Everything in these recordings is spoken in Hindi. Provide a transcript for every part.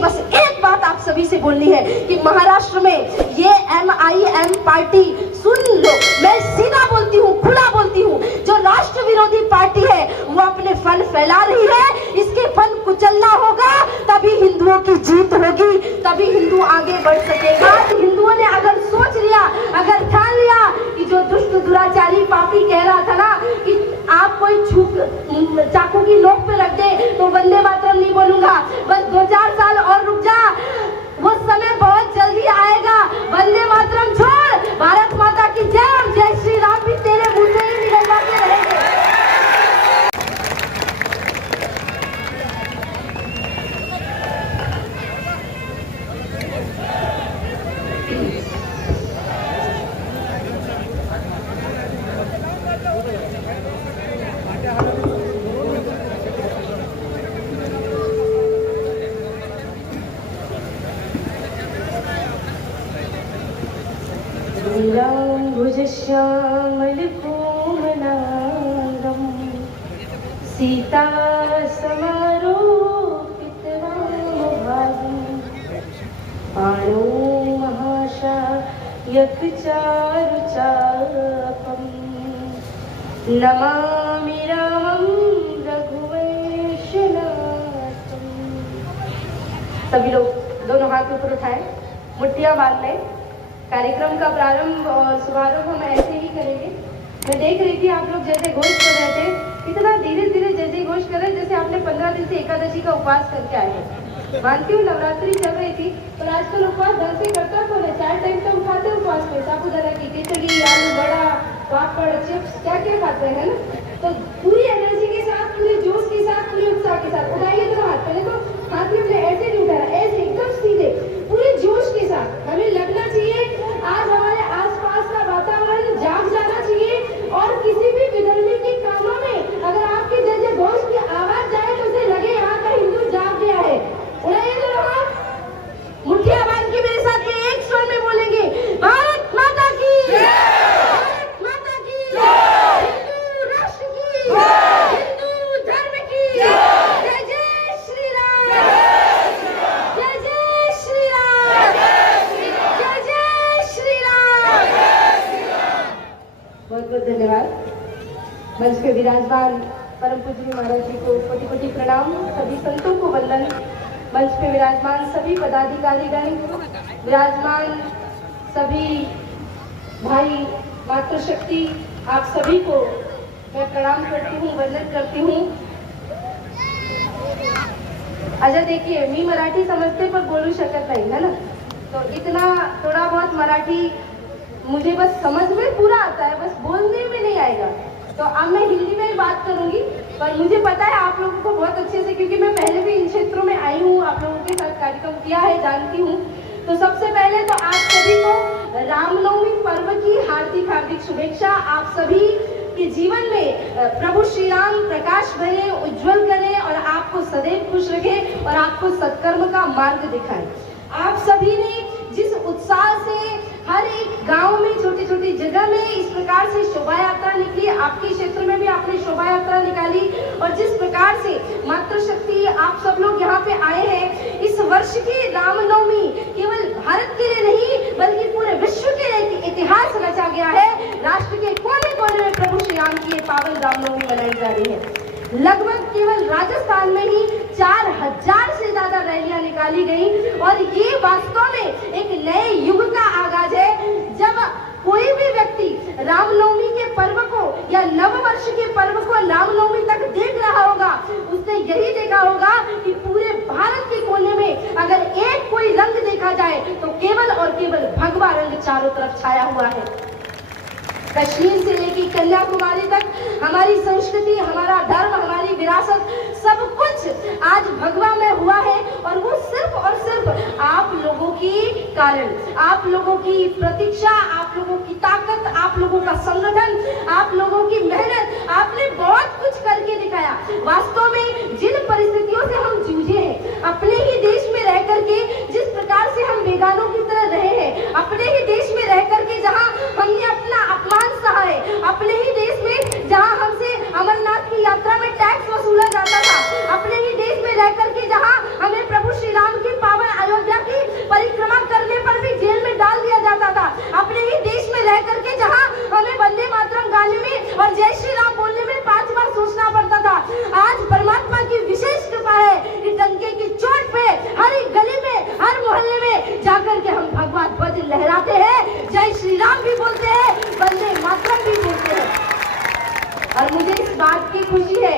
बस एक बात आप सभी से बोलनी है कि महाराष्ट्र में ये MIM पार्टी, सुन लो, मैं सीधा बोलती हूँ, खुला बोलती हूँ, जो राष्ट्र विरोधी पार्टी है वो अपने फन फैला रही है। इसके फन कुचलना होगा, तभी हिंदुओं की जीत होगी, तभी हिंदू आगे बढ़ सकेगा। हिंदुओं ने अगर सोच लिया, अगर ठान लिया कि जो दुष्ट दुराचारी पापी कह रहा था ना कि आप कोई चाकू की नोक पे रख दे तो वंदे मातरम नहीं बोलूंगा, बस 2-4 साल और रुक जा, वो समय बहुत जल्दी आएगा। वंदे मातरम छोड़, भारत माता की जय और जय श्री राम भी तेरे मुंह से ही निकलवाते रहेंगे। श्यामलिपूर्णाङ्गं सीता समारोपितवामभागं पाणौ महाशायकचारुचापं नमामि रामं रघुवंशनाथं। सभी लोग दोनों हाथ ऊपर उठाएं, मुट्ठियां बांध लें। कार्यक्रम का प्रारंभ और शुभारंभ हम ऐसे ही करेंगे। मैं देख रही थी आप लोग जैसे घोष कर रहे थे, इतना धीरे धीरे जैसे घोष कर रहे जैसे आपने 15 दिन से एकादशी का उपवास करके आए हैं। मानती हूँ नवरात्रि चल रही थी, पर आजकल उपवास ढंग से करता कौन है? 4 टाइम तो खाते हैं उपवास में, साबूदाना की खिचड़ी, आलू बड़ा, पापड़, चिप्स, क्या क्या खाते हैं ना। तो पूरी एनर्जी के साथ, पूरे जोश के साथ, पूरे उत्साह के साथ उठाइए तो हाथ। पहले तो हाथ में अपने ऐसे नहीं उठाना, ऐसे एकदम सीधे पूरे जोश के साथ। हमें लगना चाहिए आज हमारे आसपास का वातावरण जाग जाना चाहिए, और किसी भी विधर्मी के कानों में अगर आपके जय जय घोष की आवाज जाए तो उसे लगे यहाँ का हिंदू जाग गया है। उड़ाइए तो हाथ, मुट्ठियां बांध के मेरे साथ में एक स्वर में बोलेंगे, भारत माता की जय, भारत माता की जय, हिंदू राष्ट्र की जय, हिंदू धर्म की जय, जय जय श्री राम, जय जय श्री राम, जय जय श्री राम। बहुत बहुत धन्यवाद। मंच पे विराजमान परम पूज्य महाराज जी को कोटि कोटि प्रणाम, सभी संतों को वंदन, मंच पे विराजमान सभी पदाधिकारीगण, विराजमान सभी भाई मातृशक्ति, आप सभी को मैं प्रणाम करती हूँ, वंदन करती हूँ। अच्छा देखिए, मी मराठी समझते पर बोलू शकत नहीं है ना, तो इतना थोड़ा बहुत मराठी मुझे बस समझ में पूरा आता है, बस बोलने में नहीं आएगा। तो अब मैं हिंदी में बात करूंगी, पर मुझे पता है आप लोगों को बहुत अच्छे से, क्योंकि मैं पहले भी इन क्षेत्रों में आई हूँ, आप लोगों के साथ कार्यक्रम किया है, जानती हूँ। तो सबसे पहले तो आप सभी को रामनवमी पर्व की हार्दिक हार्दिक शुभेच्छा। आप सभी के जीवन में प्रभु श्री राम प्रकाश भरे, उज्जवल करें और आपको सदैव खुश रखे और आपको सत्कर्म का मार्ग दिखाए। आप सभी ने जिस उत्साह से हर एक गांव में, छोटी छोटी जगह में इस प्रकार से शोभा यात्रा निकली, आपके क्षेत्र में भी आपने शोभा यात्रा निकाली, और जिस प्रकार से मातृशक्ति आप सब लोग यहाँ पे आए हैं, इस वर्ष की रामनवमी केवल भारत के लिए नहीं बल्कि पूरे विश्व के लिए इतिहास रचा गया है। राष्ट्र के कोने कोने में प्रभु श्री राम की ये पावन रामनवमी मनाई जा रही है। लगभग केवल राजस्थान में ही 4000 से ज्यादा रैलियां निकाली गई, और ये वास्तव में एक नए युग का आगाज है। जब कोई भी व्यक्ति रामनवमी के पर्व को या नव वर्ष के पर्व को रामनवमी तक देख रहा होगा, उसने यही देखा होगा कि पूरे भारत के कोने में अगर एक कोई रंग देखा जाए तो केवल और केवल भगवा रंग चारों तरफ छाया हुआ है। कश्मीर से लेकर कन्याकुमारी तक हमारी संस्कृति, हमारा धर्म, हमारी विरासत, सब कुछ आज भगवा में हुआ है, और वो सिर्फ और सिर्फ आप लोगों की कारण, आप लोगों की प्रतीक्षा, आप लोगों की ताकत, आप लोगों का संगठन, आप लोगों की मेहनत, आपने बहुत कुछ करके दिखाया। वास्तव में जिन परिस्थितियों से हम जूझे हैं, अपने ही देश में रह करके, जिस प्रकार से हम बेगानों की तरह रहे हैं, अपने ही देश में रह करके जहाँ हमने अपना अपमान सहा है, अपने ही देश में जहाँ हमसे अमरनाथ की यात्रा में टैक्स वसूला जाता था, अपने ही देश में रह करके जहाँ हमें प्रभु श्री राम की पावन और मुझे इस बात की खुशी है,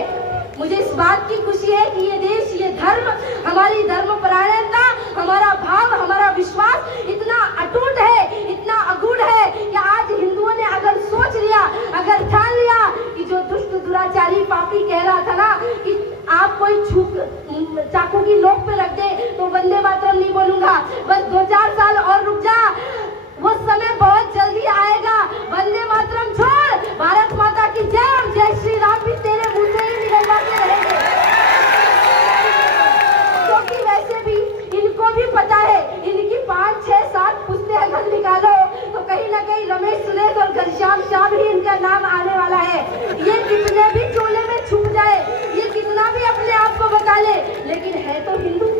मुझे इस बात की खुशी है कि ये देश, ये धर्म, हमारी धर्म परायणता, हमारा भाव, हमारा विश्वास इतना अटूट है, इतना अगूढ़ है कि आज हिंदुओं ने अगर सोच लिया, अगर ठान लिया कि जो दुष्ट दुराचारी पापी कह रहा था ना कि आप कोई चाकू की नोक पे रख दे तो वंदे मातरम नहीं बोलूंगा, बस 2-4 साल और रुक जा, वो समय बहुत जल्दी आएगा। वंदे मातरम छोड़, भारत माता की जय और जय श्री राम भी तेरे मुंह से ही निकलवाते रहेंगे, क्योंकि वैसे भी इनको भी पता है, इनकी 5, 6, 7 पुस्तें अगर निकालो तो कहीं ना कहीं रमेश सुरेश और घनश्याम शाह भी इनका नाम आने वाला है। ये कितने भी चोले में छुप जाए, ये कितना भी अपने आप को बता ले, लेकिन है तो हिंदू,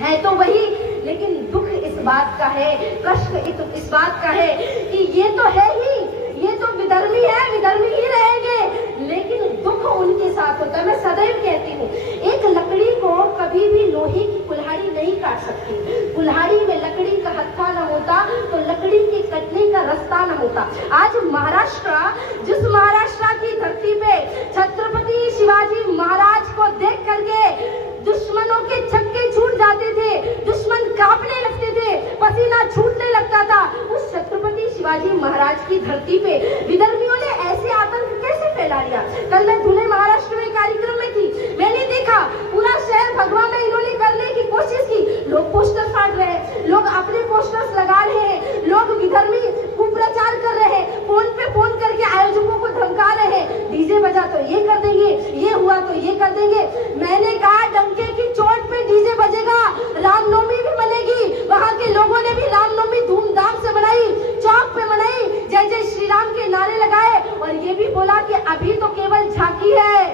है तो वही। लेकिन दुख इस बात का है, कष्ट इस बात का है कि ये तो है ही, ये तो विधर्मी है, विधर्मी ही रहेंगे, लेकिन दुख उनके साथ होता है। मैं सदैव कहती हूँ, एक लकड़ी को कभी भी लोहे की कुल्हाड़ी नहीं काट सकती। कुल्हाड़ी में लकड़ी का हत्था न होता तो लकड़ी के कटने का रास्ता न होता। आज महाराष्ट्र, जिस महाराष्ट्र की धरती पे छत्रपति शिवाजी महाराज को देख करके दुश्मनों के छक्के छूट जाते थे, दुश्मन कांपने लगते थे, पसीना छूटने लगता था, उस छत्रपति शिवाजी महाराज की धरती पे विधर्मियों ने ऐसे आतंक कैसे फैला दिया। कल मैं धुले महाराष्ट्र में कार्यक्रम में थी, मैंने देखा पूरा शहर भगवा में इन्होंने करने की कोशिश की, लोग पोस्टर फाड़ रहे हैं, लोग अपने पोस्टर्स लगा रहे हैं, लोग विधर्मी कुप्रचार कर रहे हैं, फोन पे फोन करके आयोजकों को धमका रहे हैं, डीजे बजा तो ये कर देंगे, ये हुआ तो ये कर देंगे। मैंने कहा डंके की चोट पे डीजे बजेगा, रामनवमी भी बनेगी, वहाँ के लोगों ने भी रामनवमी धूमधाम से मनाई, चौक पे मनाई, जय जय श्री राम के नारे लगाए, और ये भी बोला कि अभी तो केवल झांकी है,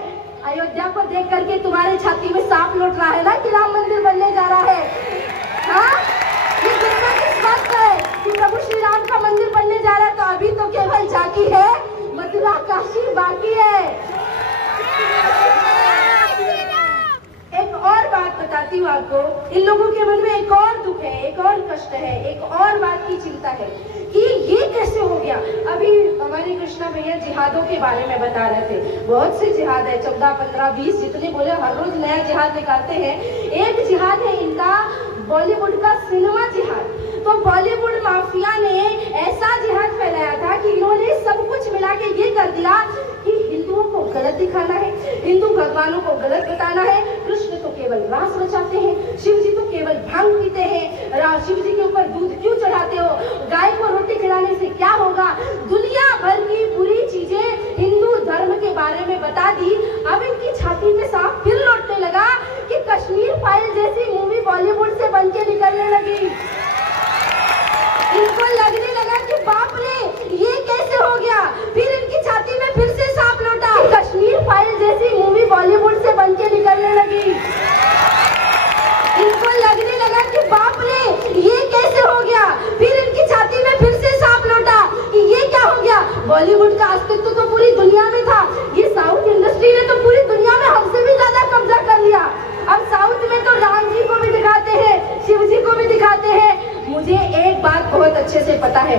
अयोध्या को देख करके तुम्हारे छाती में सांप लौट रहा है ना कि राम मंदिर बनने जा रहा है। हाँ, ये दुनिया किस बात का है कि प्रभु श्री राम का मंदिर बनने जा रहा है, तो अभी तो केवल झांकी है, मथुरा काशी बाकी है। एक और बात बताती हूँ आपको, इन लोगों के मन में एक और दुख है, एक और कष्ट है, एक और बात की चिंता है कि ये कैसे हो गया। अभी हमारे कृष्णा भैया जिहादों के बारे में बता रहे थे, बहुत से जिहाद है, 14, 15, 20 जितने बोले, हर रोज नया जिहाद निकालते हैं। एक जिहाद है इनका बॉलीवुड का सिनेमा जिहाद। तो बॉलीवुड माफिया ने ऐसा जिहाद फैलाया था कि इन्होंने सब कुछ मिला के ये कर दिया कि हिंदुओं को गलत दिखाना है, हिंदू भगवानों को गलत बताना है, कृष्ण तो केवल रास रचाते हैं, शिव जी तो केवल भांग पीते हैं, शिव जी के ऊपर दूध क्यों चढ़ाते हो, गाय को रोटी खिलाने से क्या होगा, दुनिया भर की बुरी चीजें हिंदू धर्म के बारे में बता दी। अब इनकी छाती पे सांप फिर लौटने लगा कि कश्मीर फाइल जैसी मूवी बॉलीवुड से बन के निकलने लगी। इनको लगने लगा कि बाप रे ये कैसे हो गया, फिर इनकी छाती में फिर से सांप लौटा, कश्मीर फाइल जैसी मूवी बॉलीवुड से बन के निकलने लगी। इनको लगने लगा कि बाप रे ये कैसे हो गया, फिर इनकी छाती में फिर से सांप लौटा कि ये क्या हो गया, बॉलीवुड का अस्तित्व तो पूरी दुनिया में था, ये साउथ इंडस्ट्री ने तो पूरी दुनिया में हमसे भी ज्यादा कब्जा कर लिया। अब साउथ में तो राम जी को भी दिखाते हैं, शिव जी को भी दिखाते हैं। मुझे एक बात बहुत अच्छे से पता है,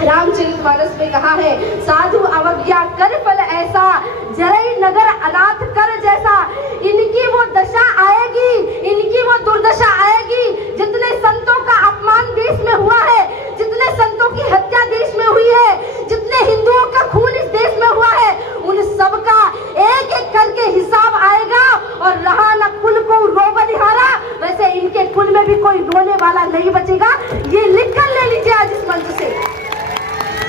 रामचरितमानस में कहा है, साधु अवज्ञा कर फल ऐसा, जरई नगर अनाथ कर जैसा। इनकी वो दशा आएगी, इनकी वो दुर्दशा आएगी। जितने संतों का अपमान देश में हुआ है, जितने संतों की हत्या देश में हुई है, जितने हिंदुओं का खून इस देश में हुआ है, उन सबका एक एक करके हिसाब आएगा। और रहा न कुल को रो बलिहारा, वैसे इनके कुल में भी कोई रोने वाला नहीं बचेगा। ये लिख कर ले लीजिए आज इस मंच से।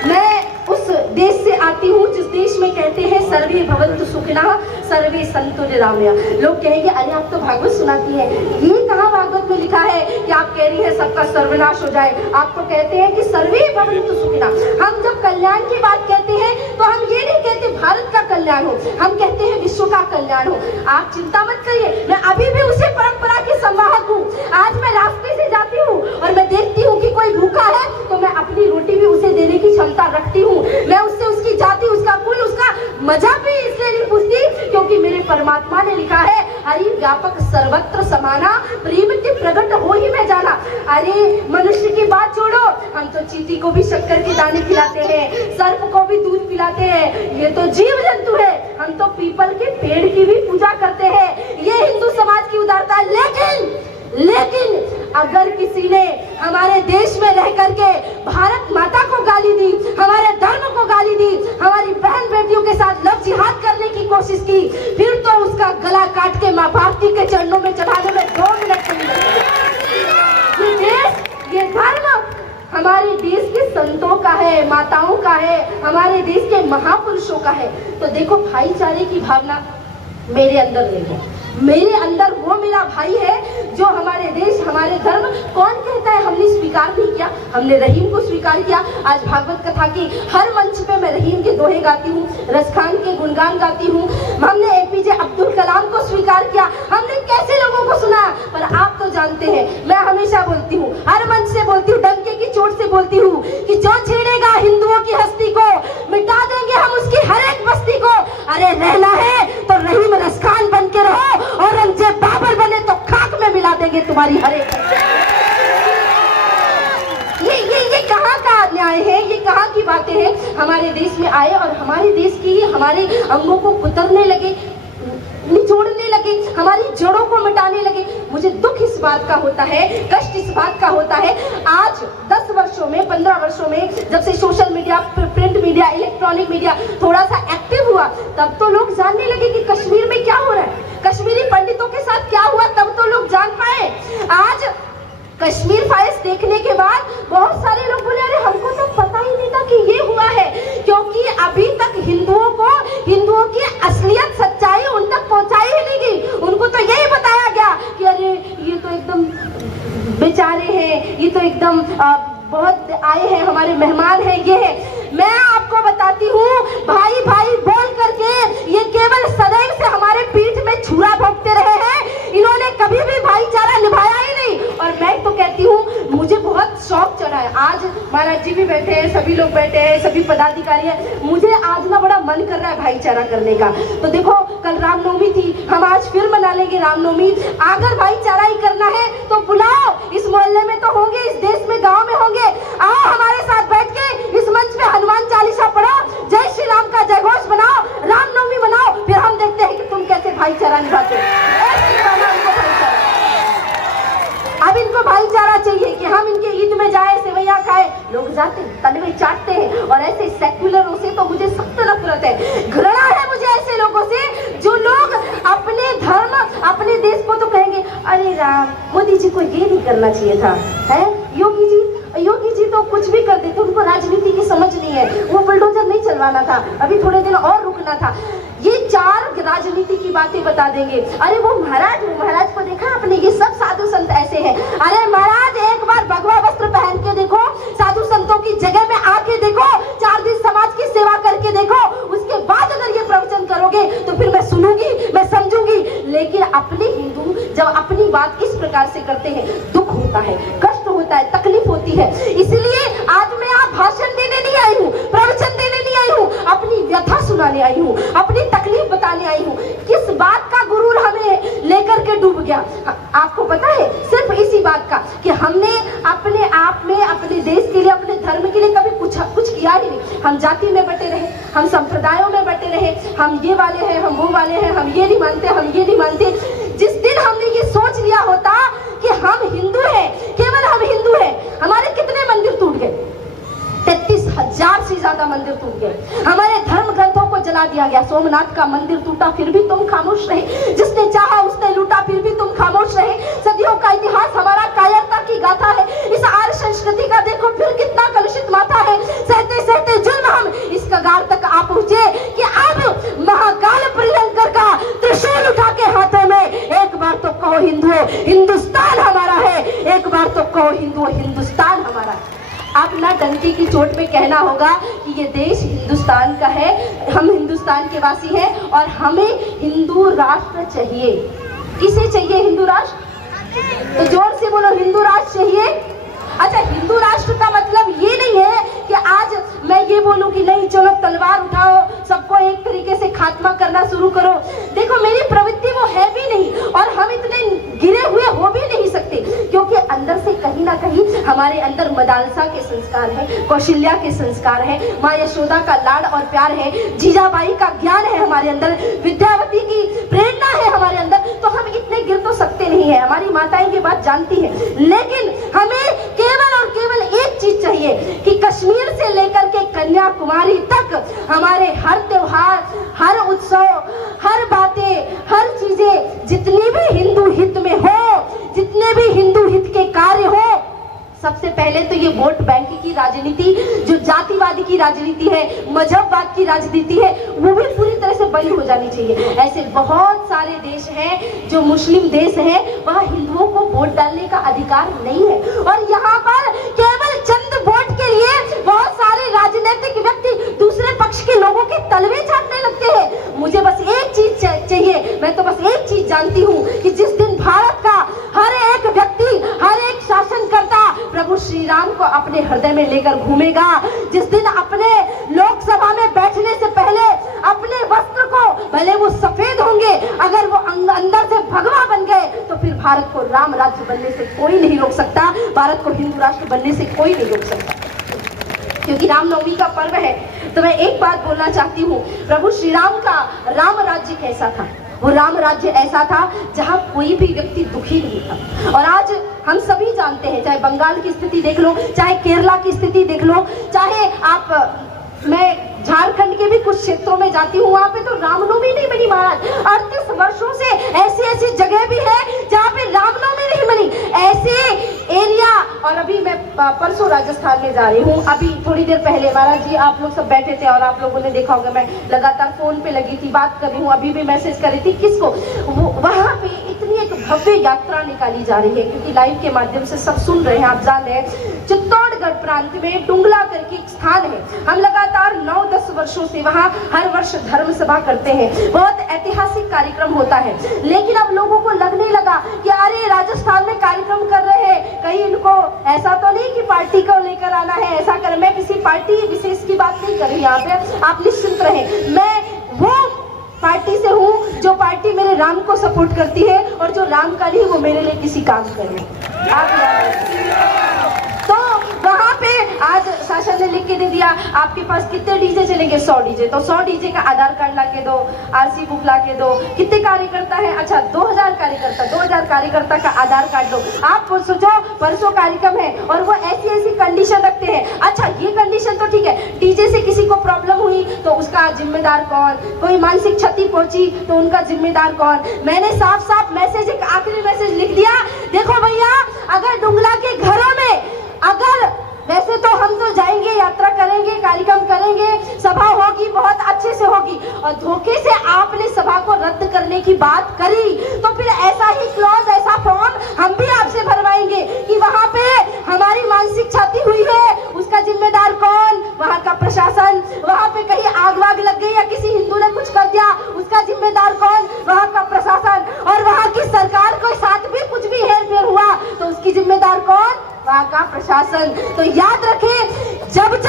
मैं उस देश से आती हूँ जिस देश में कहते हैं सर्वे भवन्तु सुखिनः सर्वे सन्तु निरामया। लोग कहेंगे अरे आप तो भागवत सुनाती है, ये कहाँ भागवत में लिखा है कि आप कह रही है सबका सर्वनाश हो जाए। आप तो कहते हैं कि सर्वे भवन्तु सुखिनः। हम जब कल्याण की बात कहते हैं तो हम ये नहीं कहते भारत का कल्याण हो, हम कहते हैं विश्व का कल्याण हो। आप चिंता मत करिए, मैं अभी भी उसी परंपरा की संवाहक हूँ। आज मैं रास्ते से जाती हूँ और मैं देखती हूँ कि कोई भूखा है तो मैं अपनी रोटी भी उसे देने की क्षमता रखती हूँ। मैं उससे उसकी जाति, उसका कुल, उसका मजहब भी इसलिए नहीं पूछती क्योंकि मेरे परमात्मा ने लिखा है हरि व्यापक सर्वत्र समाना, प्रेमति प्रकट हो ही मैं जाना। अरे मनुष्य की बात छोड़ो, हम तो चींटी को भी शक्कर के दाने खिलाते हैं, सर्प को भी दूध पिलाते हैं, ये तो जीव जंतु है। किसी ने हमारे देश में रह करके भारत माता को गाली दी, हमारे धर्म को गाली दी, हमारी बहन बेटियों के साथ लव जिहाद करने की कोशिश की, फिर तो उसका गला काट के माँ भारती के चरणों में चढ़ाने में 2 मिनट नहीं लगते। ये देश, ये धर्म हमारे देश के संतों का है, माताओं का है, हमारे देश के महापुरुषों का है। तो देखो, भाईचारे की भावना मेरे अंदर नहीं है। मेरे अंदर वो मेरा भाई है जो हमारे देश, हमारे धर्म, कौन कहता है हमने स्वीकार नहीं किया? हमने रहीम को स्वीकार किया। आज भागवत कथा की हर मंच पे मैं रहीम के दोहे गाती हूँ, रसखान के गुणगान गाती हूँ। हमने एपीजे अब्दुल कलाम को स्वीकार किया। हमने कैसे लोगों को सुना, पर आप तो जानते हैं, मैं हमेशा बोलती हूँ, हर मंच से बोलती हूँ, डंके की चोट से बोलती हूँ कि जो छेड़ेगा हिंदुओं की हस्ती को, मिटा देंगे हम उसकी हर एक बस्ती को। अरे रहना है तो रहीम रसखान बन के रहो, औरंगजेब बाबर बने तो खाक में मिला देंगे तुम्हारी हर एक। ये कहाँ का न्याय है? ये कहाँ की बातें हैं? हमारे देश में आए और हमारे देश की हमारे अंगों को कुतरने लगे, निचोड़ने लगे, हमारी जड़ों को मिटाने लगे। मुझे दुख इस बात का होता है, कष्ट इस बात का होता है, आज 10 वर्षों में, 15 वर्षों में जब से social media, print media, electronic media थोड़ा सा एक्टिव हुआ, तब तो लोग जानने लगे कि कश्मीर में क्या हो रहा है, कश्मीरी पंडितों के साथ क्या हुआ, तब तो लोग जान पाए। आज कश्मीर फाइल्स देखने के बाद बहुत सारे लोग बोले, अरे हमको तो पता ही नहीं था कि ये हुआ है, क्योंकि अभी तक हिंदुओं की असलियत, सच्चाई उन तक पहुंचाई ही नहीं गई। उनको तो यही बताया गया कि अरे ये तो एकदम बेचारे हैं, ये तो एकदम बहुत आए हैं, हमारे मेहमान हैं, ये है। मैं आपको बताती हूँ, भाई भाई बोल करके ये केवल सदैव से हमारे पीठ में छुरा भोंकते रहे हैं, इन्होंने कभी भी भाईचारा निभाया ही नहीं। और मैं तो कहती हूँ, मुझे बहुत शौक चढ़ा है, आज महाराज जी भी बैठे हैं, सभी लोग बैठे हैं, सभी पदाधिकारी हैं, मुझे आज ना बड़ा मन कर रहा है भाईचारा करने का। तो देखो, कल रामनवमी थी, हम आज फिर मना लेंगे रामनवमी। अगर भाईचारा ही करना है तो बुलाओ, इस मोहल्ले में तो होंगे, इस देश में, गाँव में होंगे, आओ हमारे साथ बैठ के इस मंच में हनुमान चालीसा पढ़ो, जय श्री राम का जयघोष बनाओ, रामनवमी बनाओ, फिर हम देखते हैं कि तुम कैसे भाईचारा निभाते हो। अब इनको भाईचारा चाहिए कि हम इनके ईद में जाए, सेवैया खाए, लोग जाते हैं, तलवे चाटते हैं। और ऐसे सेक्युलरों से तो मुझे सख्त नफरत है, घृणा है मुझे ऐसे लोगों से जो लोग अपने धर्म, अपने देश को तो कहेंगे, अरे राम, मोदी जी को ये नहीं करना चाहिए था, है योगी जी तो कुछ भी कर देते, उनको राजनीति की समझ नहीं है, वो बुलडोजर नहीं चलवाना था, अभी थोड़े दिन और रुकना था। ये 4 राजनीति की बातें बता देंगे। अरे वो महाराज को देखा आपने, ये सब साधु संत ऐसे हैं। अरे महाराज, एक बार भगवा वस्त्र पहन के देखो, साधु संतों की जगह में आके देखो, 4 दिन समाज की सेवा करके देखो, उसके बाद अगर ये प्रवचन करोगे तो फिर मैं सुनूंगी, मैं समझूंगी। लेकिन अपने हिंदू जब अपनी बात इस प्रकार से करते हैं, दुख होता है, कष्ट होता है, तकलीफ होती है। इसलिए आज मैं यहाँ भाषण देने नहीं आई हूँ, प्रवचन देने नहीं आई हूँ, अपनी व्यथा सुनाने आई हूँ, अपनी तकलीफ बताने आई हूँ। किस बात का गुरूर हमें लेकर के डूब गया, आपको पता है? सिर्फ इसी बात का कि हमने अपने आप में, अपने देश के लिए, अपने धर्म के लिए कभी कुछ किया ही नहीं। हम जाति में बटे रहे, हम संप्रदायों में बटे रहे, हम ये वाले हैं, हम वो वाले हैं, हम ये नहीं मानते, हम ये नहीं मानते। जिस दिन हमने ये सोच लिया होता कि हम हिंदू हैं, केवल हम हिंदू हैं, हमारे कितने मंदिर टूट गए, 33,000 से ज्यादा मंदिर टूट गए, हमारे धर्म ग्रंथों को जला दिया गया। सोमनाथ का मंदिर टूटा, फिर भी तुम खामोश रहे, जिसने चाहा उसने लूटा, फिर भी तुम खामोश रहे। सदियों का इतिहास हमारा कायरता की गाथा है। इस आर्य संस्कृति का देखो फिर कितना कलुषित माथा है। सहते सहते जुल्म हम इस कगार तक आ पहुंचे कि अब महाकाल प्रियंकर का त्रिशूल उठा के हाथों में, एक बार तो कहो हिंदुओं, हिंदुस्तान हमारा है, एक बार तो कहो हिंदुओं, हिंदुस्तान हमारा है। अब ना डंके की चोट पे कहना होगा कि ये देश हिंदुस्तान का है, हम हिंदुस्तान के वासी हैं और हमें हिंदू राष्ट्र चाहिए। किसे चाहिए हिंदू राष्ट्र? तो जोर से बोलो, हिंदू राष्ट्र चाहिए। अच्छा, हिंदू राष्ट्र का मतलब ये नहीं है कि आज मैं ये बोलूं कि नहीं चलो तलवार उठाओ, सबको एक तरीके से खात्मा करना शुरू करो। देखो, मेरी प्रवृत्ति वो है भी नहीं और हम इतने गिरे हुए हो भी नहीं सकते, क्योंकि अंदर से कहीं ना कहीं हमारे अंदर मदालसा के संस्कार है, कौशल्या के संस्कार है, माँ यशोदा का लाड और प्यार है, जीजाबाई का ज्ञान है हमारे अंदर, विद्यावती की प्रेरणा है हमारे अंदर। तो हम इतने गिर तो सकते नहीं है, हमारी माताएं ये बात जानती है। लेकिन हमें केवल और केवल एक चीज चाहिए कि कश्मीर से लेकर के कन्याकुमारी तक हमारे हर त्योहार, हर उत्सव, हर बातें, हर चीजें जितनी भी हिंदू हित में हो, जितने भी हिंदू हित के कार्य हो, सबसे पहले तो ये वोट बैंक की राजनीति, जो जातिवादी की राजनीति है, मजहबवाद की राजनीति है, वो भी पूरी तरह से बंद हो जानी चाहिए। ऐसे बहुत सारे देश हैं जो मुस्लिम देश हैं, वहाँ हिंदुओं को वोट डालने का अधिकार नहीं है, और यहाँ पर केवल चंद वोट के लिए बहुत सारे राजनीतिक व्यक्ति दूसरे पक्ष के लोगों के तलवे चाटने लगते हैं। मुझे बस एक चीज चाहिए, मैं तो बस एक चीज जानती हूँ कि जिस दिन भारत का हर एक व्यक्ति, हर एक शासनकर्ता प्रभु श्री राम को अपने हृदय में लेकर घूमेगा, जिस दिन अपने लोकसभा में बैठने से पहले अपने वस्त्र को, भले वो सफेद होंगे, अगर वो अंदर से भगवा बन गए, तो फिर भारत को राम राज्य बनने से कोई नहीं रोक सकता, भारत को हिंदू राष्ट्र बनने से कोई नहीं रोक सकता। क्योंकि रामनवमी का पर्व है, तो मैं एक बात बोलना चाहती हूँ, प्रभु श्री राम का राम राज्य कैसा था? वो राम राज्य ऐसा था जहाँ कोई भी व्यक्ति दुखी नहीं था। और आज हम सभी जानते हैं, चाहे बंगाल की स्थिति देख लो, चाहे केरला की स्थिति देख लो, चाहे आप, मैं झारखंड के भी कुछ क्षेत्रों में जाती हूँ, वहाँ पे तो रामनवमी नहीं बनी महाराज। 38 वर्षों से ऐसी जगह भी है जहाँ पे रामनवमी नहीं बनी, ऐसे एरिया। और अभी मैं परसों राजस्थान में जा रही हूँ, अभी थोड़ी देर पहले महाराज जी आप लोग सब बैठे थे और आप लोगों ने देखा होगा, मैं लगातार फोन पे लगी थी, बात कर रही हूँ, अभी भी मैसेज कर रही थी किसको, वहाँ पे इतनी एक भव्य यात्रा निकाली जा रही है, क्योंकि लाइव के माध्यम से सब सुन रहे हैं, आप जान रहे हैं, चित्तौड़गढ़ प्रांत में डुंगला करके एक स्थान है। हम लगातार 9-10 वर्षों से वहाँ हर वर्ष धर्म सभा करते हैं, बहुत ऐतिहासिक कार्यक्रम होता है। लेकिन अब लोगों को लगने लगा कि अरे राजस्थान में कार्यक्रम कर रहे हैं, कहीं इनको ऐसा तो नहीं कि पार्टी को लेकर आना है, ऐसा कर। मैं किसी पार्टी विशेष की बात नहीं कर रही यहाँ पे, आप निश्चिंत रहें। मैं वो पार्टी से हूँ जो पार्टी मेरे राम को सपोर्ट करती है, और जो राम का नहीं वो मेरे लिए किसी काम करे। आप तो वहाँ पे आज शासन ने लिख के दे दिया, आपके पास कितने डीजे चलेंगे? 100 डीजे। तो 100 डीजे का आधार कार्ड ला के दो, आरसी बुक ला के दो। कितने कार्यकर्ता है? अच्छा 2000 कार्यकर्ता, 2000 कार्यकर्ता का आधार कार्ड दो। आप सोचो परसों कार्यक्रम है और वो ऐसी कंडीशन रखते हैं। अच्छा ये कंडीशन तो ठीक है, डीजे से किसी को प्रॉब्लम हुई तो उसका जिम्मेदार कौन? कोई मानसिक क्षति पहुंची तो उनका जिम्मेदार कौन? मैंने साफ साफ मैसेज, एक आखिरी मैसेज लिख दिया, देखो भैया अगर डुंगला के घरों में, अगर वैसे तो हम तो जाएंगे, यात्रा करेंगे, कार्यक्रम करेंगे, सभा होगी, बहुत अच्छे से होगी, और धोखे से आपने सभा को रद्द करने की बात करी, तो फिर ऐसा ही क्लॉज, ऐसा फॉर्म हम भी आपसे भरवाएंगे कि वहाँ पे हमारी मानसिक क्षति हुई है, उसका जिम्मेदार कौन? वहाँ का प्रशासन। वहाँ पे कहीं आग वाग लग गई या किसी हिंदू ने कुछ कर दिया, उसका जिम्मेदार कौन? वहाँ का प्रशासन। और वहाँ की सरकार के साथ भी कुछ भी हेरफेर हुआ तो उसकी जिम्मेदार कौन? वहाँ का प्रशासन। तो याद रखें, जब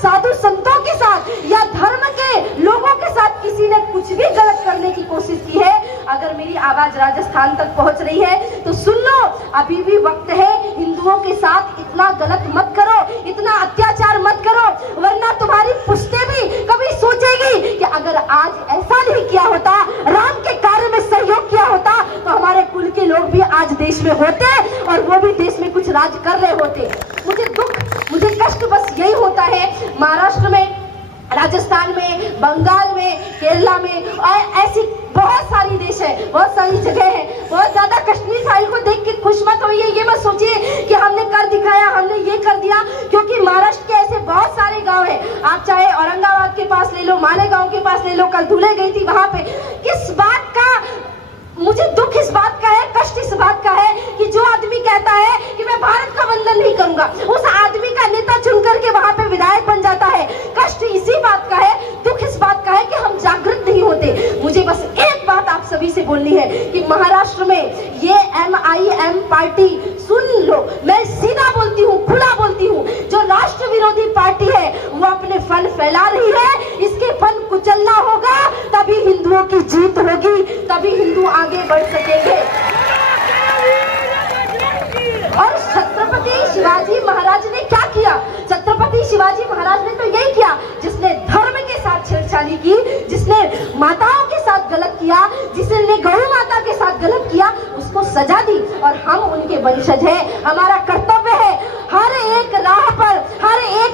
साधु संतों के साथ या धर्म के लोगों के साथ किसी ने कुछ भी गलत करने की कोशिश की है, अगर मेरी आवाज राजस्थान तक पहुंच रही है तो सुन लो, अभी भी वक्त है। हिंदुओं के साथ इतना गलत मत करो, इतना अत्याचार मत करो, वरना तुम्हारी पुश्तें भी कभी सोचेगी कि अगर आज ऐसा नहीं किया होता, राम के कार्य में सहयोग किया होता, तो हमारे कुल के लोग भी आज देश में होते और वो भी देश में कुछ राज कर रहे होते। मुझे दुख, मुझे कष्ट बस यही होता है, महाराष्ट्र में, राजस्थान में, बंगाल में, केरला में, और ऐसी बहुत सारी देश है, बहुत सारी जगह है। बहुत ज्यादा कश्मीर फाइल को देख के खुश मत होइए, ये मत सोचिए कि हमने कर दिखाया, हमने ये कर दिया, क्योंकि महाराष्ट्र के ऐसे बहुत सारे गांव हैं। आप चाहे औरंगाबाद के पास ले लो, मालेगांव के पास ले लो, कल धुले गई थी वहां पे। किस बात का मुझे दुख इस बात का है, कष्ट इस बात का है कि जो आदमी कहता है कि मैं भारत का वंदन नहीं करूंगा, उस आदमी का नेता चुन करके वहां पे विधायक बन जाता है। कष्ट इसी बात का है, दुख इस बात का है कि हम जागृत नहीं होते। मुझे बस एक बात आप सभी से बोलनी है कि महाराष्ट्र में ये MIM पार्टी, सुन लो, मैं सीधा बोलती हूँ, खुला बोलती हूँ, जो राष्ट्र विरोधी पार्टी है वो अपने फन फैला रही है। इसके फन कुचलना होगा, तभी हिंदुओं की जीत होगी, तभी हिंदू आगे बढ़ सकेंगे। और छत्रपति शिवाजी महाराज ने क्या किया? छत्रपति शिवाजी महाराज ने तो यही किया, जिसने धर्म के साथ छेड़छाड़ी की, जिसने माताओं के साथ गलत किया, जिसने गौ माता के साथ गलत किया, उसको सजा दी। और हम उनके वंशज हैं, हमारा कर्तव्य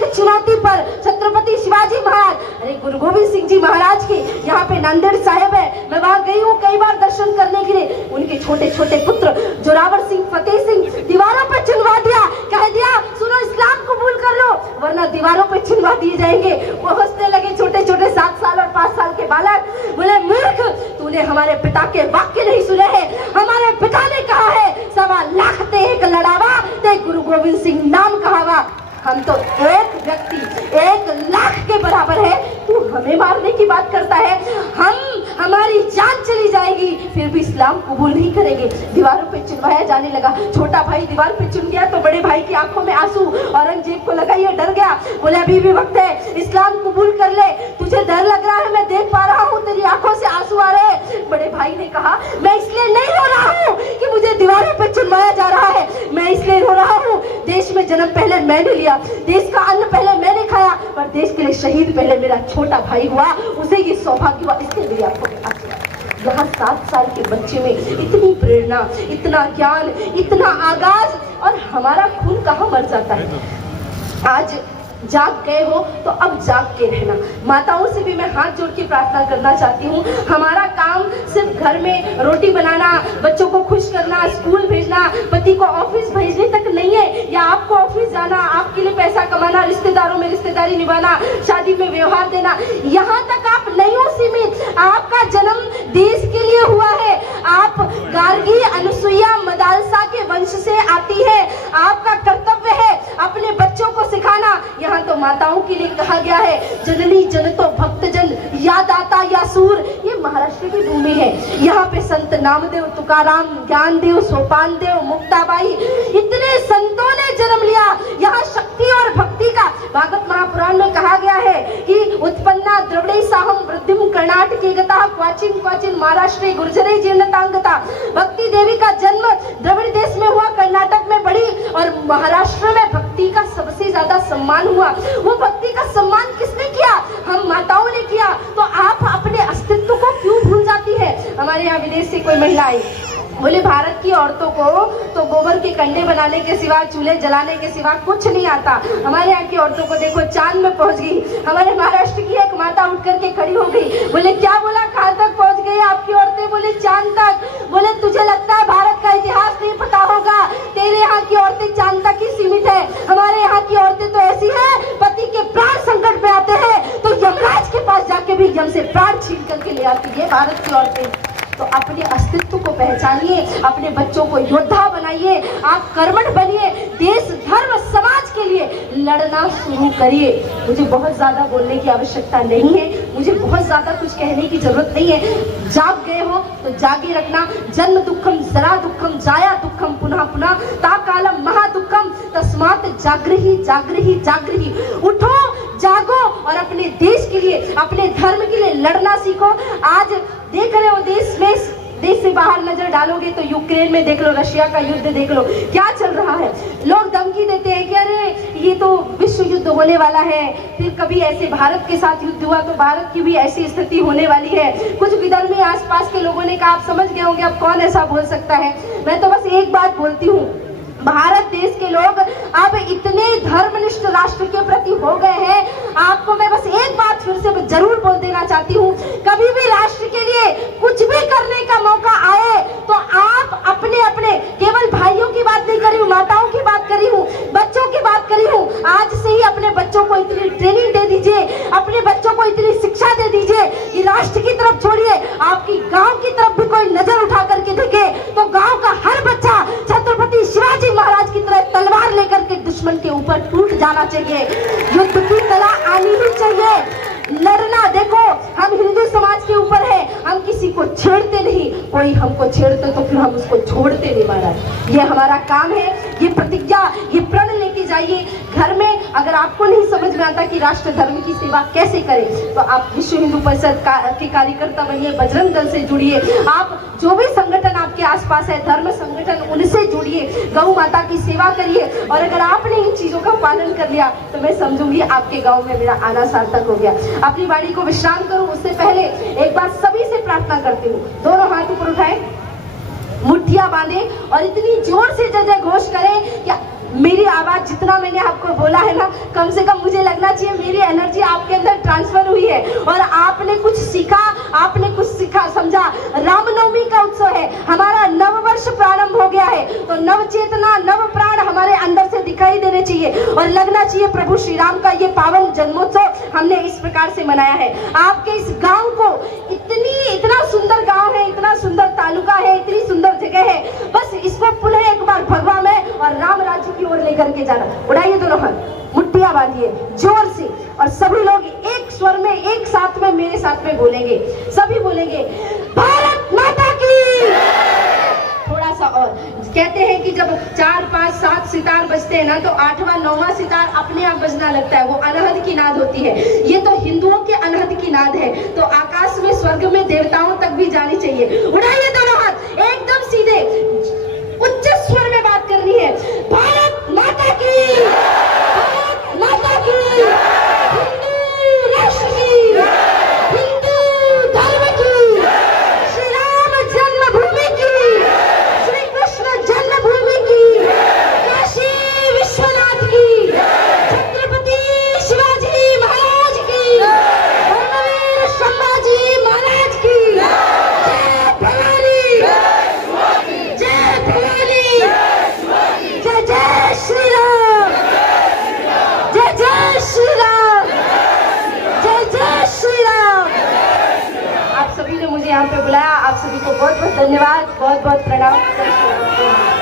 एक चुनौती पर छत्रपति शिवाजी महाराज, अरे गुरु गोविंद सिंह जी महाराज की यहाँ पे नांदेड़ साहिब है, मैं वहां गई हूँ कई बार दर्शन करने के लिए। उनके छोटे छोटे पुत्र जोरावर सिंह, फतेह सिंह दीवारों पे चिन्हवा दिया, कह दिया सुनो इस्लाम कबूल कर लो वरना दीवारों पे चिन्हवा दिए जाएंगे। वो हंसने लगे, छोटे छोटे 7 साल और 5 साल के बालक। बोले मूर्ख, तूने हमारे पिता के वाक्य नहीं सुने हैं। हमारे पिता ने कहा है 1.25 लाख ते एक लड़ावा ते गुरु गोविंद सिंह नाम कहावा। हम तो एक व्यक्ति 1 लाख के बराबर है, तू हमें मारने की बात करता है। हमारी जान चली जाएगी फिर भी इस्लाम कबूल नहीं करेंगे। दीवारों पे चिन्हवाया जाने लगा। छोटा भाई दीवार पे चुन गया तो बड़े भाई की आंखों में आंसू। औरंगजेब को लगा ये डर गया, बोले अभी भी वक्त है, इस्लाम कबूल कर ले। तुझे डर लग रहा है, मैं देख पा रहा हूँ तेरी आंखों से आंसू आ रहे हैं। बड़े भाई ने कहा मैं इसलिए नहीं रो रहा हूँ कि मुझे दीवारों पे चिन्हवाया जा रहा है, मैं इसलिए रो रहा हूँ देश में जन्म पहले मैंने लिया, देश का अन्न पहले मैंने खाया, पर देश के लिए शहीद पहले मेरा छोटा भाई हुआ, उसे ये सौभाग्य हुआ, इसलिए मेरी आंखों में आंसू। यहाँ 7 साल के बच्चे में इतनी प्रेरणा, इतना ज्ञान, इतना आगाज, और हमारा खून कहाँ मर जाता है। आज जाग गए हो तो अब जाग के रहना। माताओं से भी मैं हाथ जोड़ के प्रार्थना करना चाहती हूँ। हमारा काम सिर्फ घर में रोटी बनाना, बच्चों को खुश करना, स्कूल भेजना, पति को ऑफिस भेजने तक नहीं है, या आपको ऑफिस जाना, आपके लिए पैसा कमाना, रिश्तेदारों में रिश्तेदारी निभाना, शादी में व्यवहार देना, यहाँ तक आप नहीं हो सीमित। आपका जन्म देश के लिए हुआ है। आप गार्गी, अनुसुईया, मदालसा के वंश से आती है। आपका कर्तव्य है अपने बच्चों को सिखाना। यहाँ तो माताओं के लिए कहा गया है जननी जनतो भक्तजन या दाता या सूर। ये महाराष्ट्र की भूमि है। यहाँ पे संत नामदेव, तुकाराम, ज्ञानदेव, सोपानदेव, मुक्ताबाई, इतने संतों ने जन्म लिया। यहाँ शक्ति और भक्ति का भागवत महापुराण में कहा गया है कि उत्पन्ना द्रविड़े साहम वृद्धिम कर्नाटके गता क्वाचिन क्वाचिन महाराष्ट्र गुर्जरे जीर्णतांगता। भक्ति देवी का जन्म द्रविड़ देश में हुआ, कर्नाटक में बढ़ी, और महाराष्ट्र में भक्ति का सबसे ज्यादा सम्मान हुआ। वो भक्ति का सम्मान किसने किया? हम माताओं ने किया। तो आप अपने अस्तित्व को क्यों भूल जाती है? हमारे यहाँ विदेश से कोई महिला आई, बोले भारत की औरतों को तो गोबर के कंडे बनाने के सिवा, चूल्हे जलाने के सिवा कुछ नहीं आता। हमारे यहाँ की औरतों को देखो चांद में पहुंच गई। हमारे महाराष्ट्र की एक माता उठ करके खड़ी हो गई, बोले क्या बोला, कहाँ तक पहुंच गई आपकी औरतें? बोले चांद तक। बोले तुझे लगता है भारत का इतिहास नहीं पता होगा, तेरे यहाँ की औरतें चांद तक ही सीमित है। हमारे यहाँ की औरतें तो ऐसी है, पति के प्राण संकट में आते हैं तो यमराज के पास जाके भी यम से प्राण छीन करके ले आती है भारत की औरतें। तो अपने अस्तित्व को पहचानिए, अपने बच्चों को योद्धा बनाइए, आप कर्मठ बनिए, देश धर्म समाज के लिए लड़ना शुरू करिए। मुझे बहुत ज्यादा बोलने की आवश्यकता नहीं है, मुझे बहुत ज्यादा कुछ कहने की जरूरत नहीं है। जाग गए हो तो जागे रखना। जन्म दुखम जरा दुखम जाया दुखम पुनः पुनः ता कालम महा दुखम तस्मात् जागृहि जागृहि जागृहि। उठो, जागो और अपने देश के लिए, अपने धर्म के लिए लड़ना सीखो। आज देख रहे हो देश से बाहर नजर डालोगे तो यूक्रेन में देख लो, रशिया का युद्ध देख लो, क्या चल रहा है। लोग धमकी देते हैं कि अरे ये तो विश्व युद्ध होने वाला है, फिर कभी ऐसे भारत के साथ युद्ध हुआ तो भारत की भी ऐसी स्थिति होने वाली है। कुछ विधर्मी आसपास के लोगों ने कहा, आप समझ गए होंगे अब कौन ऐसा बोल सकता है। मैं तो बस एक बात बोलती हूँ, भारत देश के लोग अब इतने धर्मनिष्ठ राष्ट्र के प्रति हो गए हैं। आपको मैं बस एक बात फिर से जरूर बोल देना चाहती हूँ, कभी भी राष्ट्र के लिए कुछ भी करने का मौका आए तो आप अपने अपने, केवल भाइयों की बात नहीं कर रही हूँ, माताओं की बात कर रही हूँ, बच्चों की बात कर रही हूँ, आज से ही अपने बच्चों को इतनी ट्रेनिंग दे दीजिए, अपने बच्चों को इतनी शिक्षा दे दीजिए कि राष्ट्र की तरफ छोड़िए, आपकी गाँव की तरफ भी कोई नजर उठा करके देखे तो गाँव का हर बच्चा छत्रपति शिवाजी महाराज की तरह तलवार लेकर के दुश्मन के ऊपर टूट जाना चाहिए। युद्ध की कला आनी ही चाहिए। लड़ना, देखो हम हिंदू समाज के ऊपर है, हम किसी को छेड़ते नहीं, कोई हमको छेड़ते तो फिर हम उसको छोड़ते नहीं महाराज। ये हमारा काम है, ये प्रतिज्ञा, ये प्रण लेके जाइए घर में। अगर आपको नहीं समझ में आता कि राष्ट्र धर्म की सेवा कैसे करें तो आप विश्व हिंदू परिषद के कार्यकर्ता बनिए, बजरंग दल से जुड़िए, आप जो भी संगठन आपके आसपास है धर्म संगठन उनसे जुड़िए, गौ माता की सेवा करिए। और अगर आपने इन चीजों का पालन कर लिया तो मैं समझूंगी आपके गाँव में मेरा आना सार्थक हो गया। अपनी वाणी को विश्राम करूं उससे पहले एक बार सभी से प्रार्थना करती हूँ, दोनों हाथ ऊपर उठाएं, मुट्ठियां बांधे और इतनी जोर से जय जय घोष करें कि मेरी आवाज जितना मैंने आपको बोला है ना, कम से कम मुझे लगना चाहिए मेरी एनर्जी आपके अंदर ट्रांसफर हुई है और आपने कुछ सीखा, आपने कुछ सीखा, समझा। रामनवमी का उत्सव है, हमारा नव वर्ष प्रारंभ हो गया है, तो नव चेतना, नव प्राण हमारे अंदर से दिखाई देने चाहिए और लगना चाहिए प्रभु श्री राम का ये पावन जन्मोत्सव हमने इस प्रकार से मनाया है। आपके इस गांव को इतना सुंदर गांव है, इतना सुंदर तालुका है, इतनी सुंदर जगह है, बस इसको पुनः एक बार भगवा में और राम राज्य की ओर लेकर के जाना। उड़ाइए दोनों हाथ, मुट्ठियां बांधिए जोर से और सभी लोग एक स्वर में, एक साथ में मेरे साथ में बोलेंगे। सभी बोलेंगे भारत माता की। थोड़ा सा और, कहते हैं कि जब 4, 5, 7 सितार बजते हैं ना, तो 8वां 9वां सितार अपने आप बजना लगता है, वो अनहद की नाद होती है। ये तो हिंदुओं के अनहद की नाद है, तो आकाश में, स्वर्ग में देवताओं तक भी जानी चाहिए। उड़ाइए दोनों हाथ, एकदम सीधे उच्च स्वर में बात करनी है। भारत माता की, भारत माता की, हिंदू राष्ट्र की, हिंदू धर्म की, श्री राम जन्मभूमि की, श्री कृष्ण जन्मभूमि की, काशी विश्वनाथ की, छत्रपति शिवाजी महाराज की, धर्मवीर संभाजी महाराज की, जय भवानी, जय भवानी, जय जय श्री राम, जय जय श्री राम, जय जय श्री राम। आप सभी ने मुझे यहाँ पे बुलाया, आप सभी को बहुत बहुत धन्यवाद, बहुत बहुत प्रणाम।